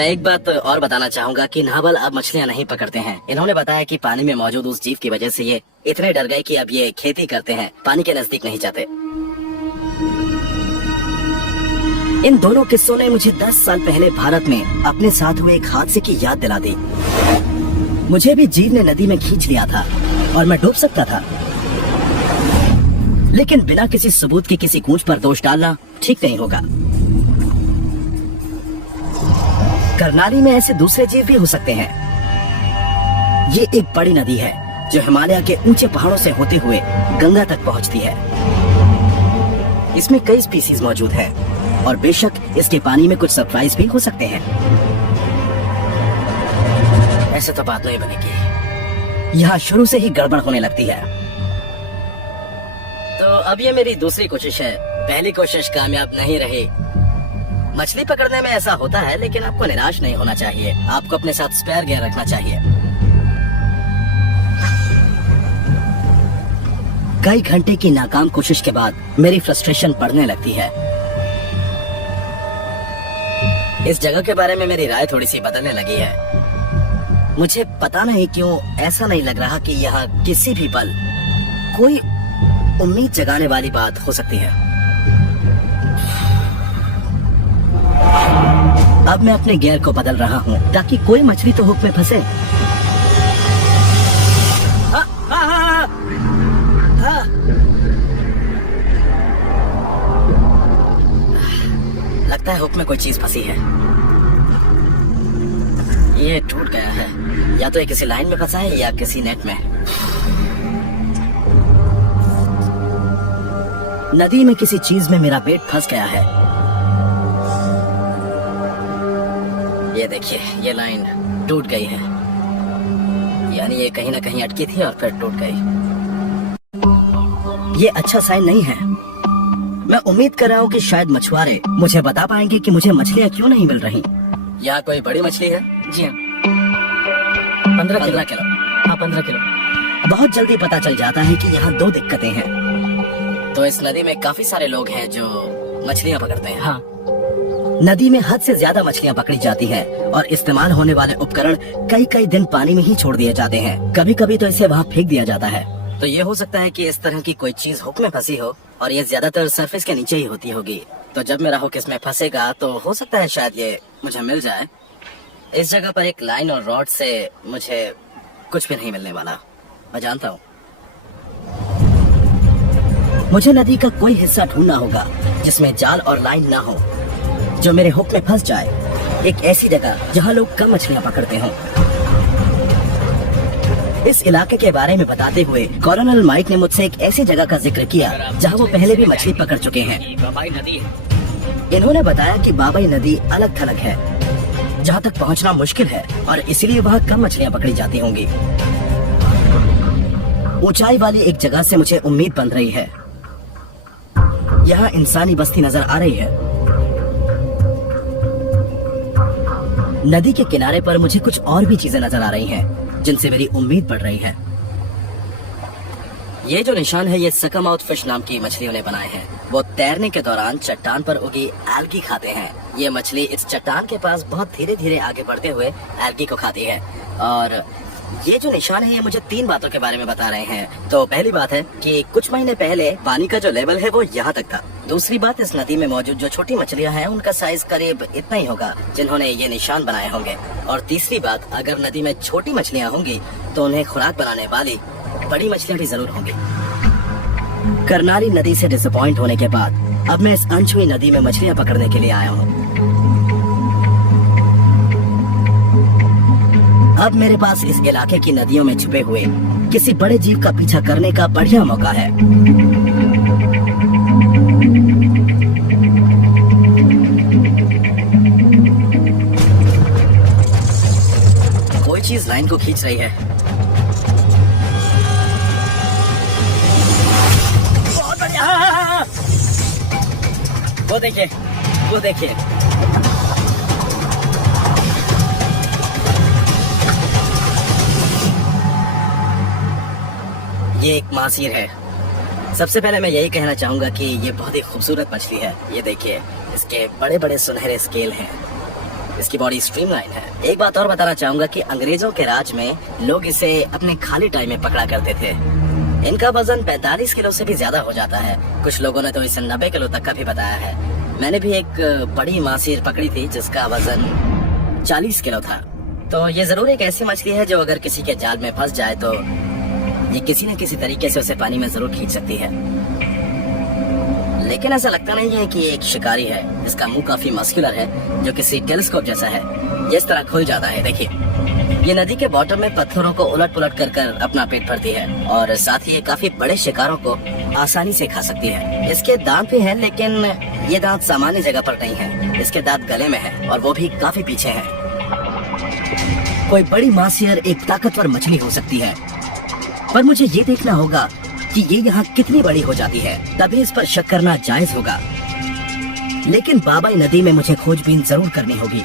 मैं एक बात और बताना चाहूंगा कि नावल अब मछलियां नहीं पकड़ते हैं। इन्होंने बताया कि पानी में मौजूद उस जीव की वजह से ये इतने डर गए कि अब ये खेती करते हैं, पानी के नजदीक नहीं जाते। इन दोनों किस्सों ने मुझे 10 साल पहले भारत में अपने साथ हुए एक हादसे की याद दिला दी। मुझे भी जीव ने नदी में खींच लिया था और मैं डूब सकता था, लेकिन बिना किसी सबूत के किसी कूंच पर दोष डालना ठीक नहीं होगा। करनाली में ऐसे दूसरे जीव भी हो सकते हैं। ये एक बड़ी नदी है जो हिमालय के ऊंचे पहाड़ों से होते हुए गंगा तक पहुंचती है। इसमें कई स्पीसीज मौजूद हैं और बेशक इसके पानी में कुछ सरप्राइज भी हो सकते हैं। ऐसे तो बात नहीं बनेगी, यहाँ शुरू से ही गड़बड़ होने लगती है। तो अब ये मेरी दूसरी कोशिश है। पहली कोशिश कामयाब नहीं रही। मछली पकड़ने में ऐसा होता है, लेकिन आपको निराश नहीं होना चाहिए। आपको अपने साथ स्पेयर गियर रखना चाहिए। कई घंटे की नाकाम कोशिश के बाद मेरी फ्रस्ट्रेशन बढ़ने लगती है। इस जगह के बारे में मेरी राय थोड़ी सी बदलने लगी है। मुझे पता नहीं क्यों ऐसा नहीं लग रहा कि यहाँ किसी भी पल कोई उम्मीद जगाने वाली बात हो सकती है। अब मैं अपने गियर को बदल रहा हूँ ताकि कोई मछली तो हुक में फंसे। लगता है हुक में कोई चीज फंसी है। ये टूट गया है, या तो ये किसी लाइन में फंसा है या किसी नेट में। नदी में किसी चीज में मेरा पेट फंस गया है। ये देखिए, ये लाइन टूट गई है, यानी ये कहीं ना कहीं अटकी थी और फिर टूट गई। ये अच्छा साइन नहीं है। मैं उम्मीद कर रहा हूँ कि शायद मछुआरे मुझे बता पाएंगे कि मुझे मछलियाँ क्यों नहीं मिल रही। यहाँ कोई बड़ी मछली है? जी हाँ, 15 किलो। हाँ, 15 किलो। बहुत जल्दी पता चल जाता है कि यहाँ दो दिक्कतें हैं। तो इस नदी में काफी सारे लोग हैं जो मछलियाँ पकड़ते हैं। हाँ, नदी में हद से ज्यादा मछलियाँ पकड़ी जाती हैं और इस्तेमाल होने वाले उपकरण कई कई दिन पानी में ही छोड़ दिए जाते हैं। कभी कभी तो इसे वहाँ फेंक दिया जाता है। तो ये हो सकता है कि इस तरह की कोई चीज हुक में फंसी हो और ये ज्यादातर सरफेस के नीचे ही होती होगी। तो जब मेरा हुक इसमें फंसेगा तो हो सकता है शायद ये मुझे मिल जाए। इस जगह पर एक लाइन और रॉड से मुझे कुछ भी नहीं मिलने वाला, मैं जानता हूँ। मुझे नदी का कोई हिस्सा ढूंढना होगा जिसमें जाल और लाइन ना हो, जो मेरे हुक में फंस जाए। एक ऐसी जगह जहाँ लोग कम मछलियाँ पकड़ते हों। इस इलाके के बारे में बताते हुए कॉलोनल माइक ने मुझसे एक ऐसी जगह का जिक्र किया जहाँ वो पहले भी मछली पकड़ चुके हैं। बाबाई नदी है। इन्होंने बताया कि बाबाई नदी अलग थलग है, जहाँ तक पहुँचना मुश्किल है और इसलिए वहाँ कम मछलियाँ पकड़ी जाती होंगी। ऊंचाई वाली एक जगह से मुझे उम्मीद बन रही है। यहाँ इंसानी बस्ती नजर आ रही है। नदी के किनारे पर मुझे कुछ और भी चीजें नजर आ रही हैं, जिनसे मेरी उम्मीद बढ़ रही है। ये जो निशान है, ये सकमाउथ फिश नाम की मछलियों ने बनाए हैं। वो तैरने के दौरान चट्टान पर उगी एल्गी खाते हैं। ये मछली इस चट्टान के पास बहुत धीरे धीरे आगे बढ़ते हुए एल्गी को खाती है। और ये जो निशान है, ये मुझे 3 बातों के बारे में बता रहे हैं। तो पहली बात है कि कुछ महीने पहले पानी का जो लेवल है वो यहाँ तक था। दूसरी बात, इस नदी में मौजूद जो छोटी मछलियाँ हैं उनका साइज करीब इतना ही होगा जिन्होंने ये निशान बनाए होंगे। और तीसरी बात, अगर नदी में छोटी मछलियाँ होंगी तो उन्हें खुराक बनाने वाली बड़ी मछलियाँ भी जरूर होंगी। करनाली नदी से डिसअपॉइंट होने के बाद अब मैं इस अनछुई नदी में मछलियाँ पकड़ने के लिए आया हूँ। अब मेरे पास इस इलाके की नदियों में छुपे हुए किसी बड़े जीव का पीछा करने का बढ़िया मौका है। कोई चीज लाइन को खींच रही है। बहुत बढ़िया। वो देखिए, वो देखिए। ये एक मासीर है। सबसे पहले मैं यही कहना चाहूंगा कि ये बहुत ही खूबसूरत मछली है। ये देखिए, इसके बड़े बड़े सुनहरे स्केल हैं। इसकी बॉडी स्ट्रीमलाइन है। एक बात और बताना चाहूंगा कि अंग्रेजों के राज में लोग इसे अपने खाली टाइम में पकड़ा करते थे। इनका वजन 45 किलो से भी ज्यादा हो जाता है। कुछ लोगों ने तो इसे 90 किलो तक का भी बताया है। मैंने भी एक बड़ी मासीर पकड़ी थी जिसका वजन 40 किलो था। तो ये जरूर एक ऐसी मछली है जो अगर किसी के जाल में फंस जाए तो ये किसी न किसी तरीके से उसे पानी में जरूर खींच सकती है। लेकिन ऐसा लगता नहीं है कि ये एक शिकारी है। इसका मुंह काफी मस्कुलर है जो किसी टेलीस्कोप जैसा है। ये इस तरह खुल जाता है। देखिए, ये नदी के बॉटम में पत्थरों को उलट पुलट कर कर अपना पेट भरती है और साथ ही ये काफी बड़े शिकारों को आसानी से खा सकती है। इसके दांत भी हैं, लेकिन ये दांत सामान्य जगह पर नहीं है। इसके दांत गले में है और वो भी काफी पीछे है। कोई बड़ी मासियर एक ताकतवर मछली हो सकती है, पर मुझे ये देखना होगा कि ये यहाँ कितनी बड़ी हो जाती है, तभी इस पर शक करना जायज होगा। लेकिन बाबाई नदी में मुझे खोजबीन जरूर करनी होगी।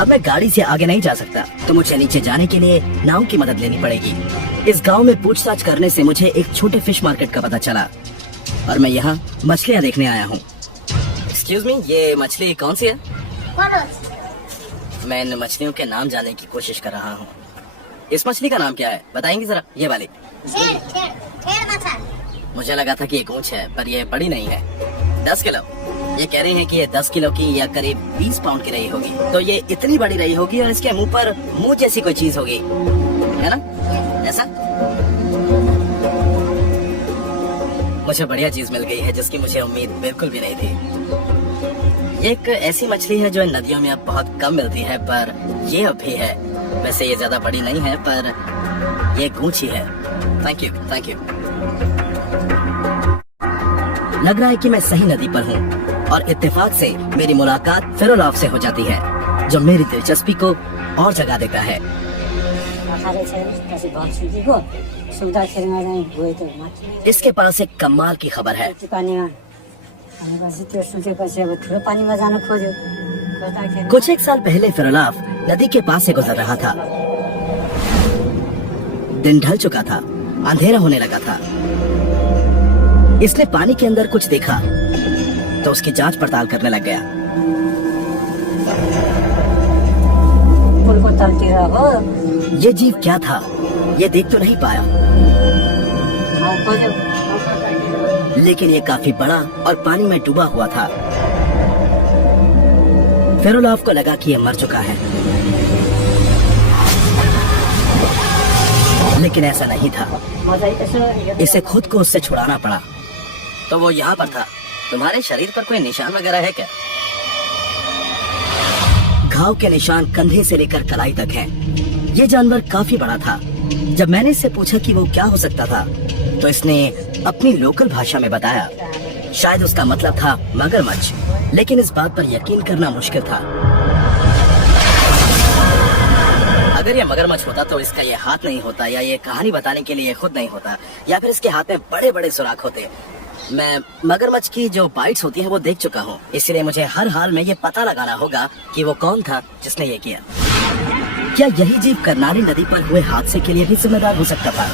अब मैं गाड़ी से आगे नहीं जा सकता, तो मुझे नीचे जाने के लिए नाव की मदद लेनी पड़ेगी। इस गांव में पूछताछ करने से मुझे एक छोटे फिश मार्केट का पता चला और मैं यहाँ मछलियाँ देखने आया हूँ। एक्सक्यूज मी, ये मछली कौन सी है? मैं इन मछलियों के नाम जानने की कोशिश कर रहा हूँ। इस मछली का नाम क्या है, बताएंगे जरा? ये वाली मुझे लगा था कि ये ऊंच है, पर ये बड़ी नहीं है। 10 किलो। ये कह रही है कि ये 10 किलो की या करीब 20 पाउंड की रही होगी। तो ये इतनी बड़ी रही होगी और इसके मुंह पर मुंह जैसी कोई चीज होगी, है ना? ऐसा मुझे बढ़िया चीज मिल गई है जिसकी मुझे उम्मीद बिल्कुल भी नहीं थी। ये एक ऐसी मछली है जो इन नदियों में अब बहुत कम मिलती है, पर ये अब भी है। वैसे ये ज्यादा बड़ी नहीं है, पर ये गूंची है। Thank you, thank you. लग रहा है कि मैं सही नदी पर हूँ और इत्तेफाक से मेरी मुलाकात फेरोलाव से हो जाती है, जो मेरी दिलचस्पी को और जगा देता है। इसके पास एक कमाल की खबर है। कुछ एक साल पहले फेरोलाव नदी के पास से गुजर रहा था। दिन ढल चुका था, अंधेरा होने लगा था। इसने पानी के अंदर कुछ देखा तो उसकी जांच पड़ताल करने लग गया। ये जीव क्या था, ये देख तो नहीं पाया, लेकिन ये काफी बड़ा और पानी में डूबा हुआ था। फेरोलाव को लगा कि यह मर चुका है, लेकिन ऐसा नहीं था। इसे खुद को उससे छुड़ाना पड़ा। तो वो यहाँ पर था। तुम्हारे शरीर पर कोई निशान वगैरह है क्या? घाव के निशान कंधे से लेकर कलाई तक हैं। ये जानवर काफी बड़ा था। जब मैंने इससे पूछा कि वो क्या हो सकता था, तो इसने अपनी लोकल भाषा में बताया। शायद उसका मतलब था मगरमच्छ, लेकिन इस बात पर यकीन करना मुश्किल था। अगर ये मगरमच्छ होता तो इसका ये हाथ नहीं होता, या ये कहानी बताने के लिए खुद नहीं होता, या फिर इसके हाथ में बड़े बड़े सुराख होते। मैं मगरमच्छ की जो बाइट्स होती हैं वो देख चुका हूँ, इसलिए मुझे हर हाल में ये पता लगाना होगा कि वो कौन था जिसने ये किया। क्या यही जीव करनाली नदी पर हुए हादसे के लिए भी जिम्मेदार हो सकता था?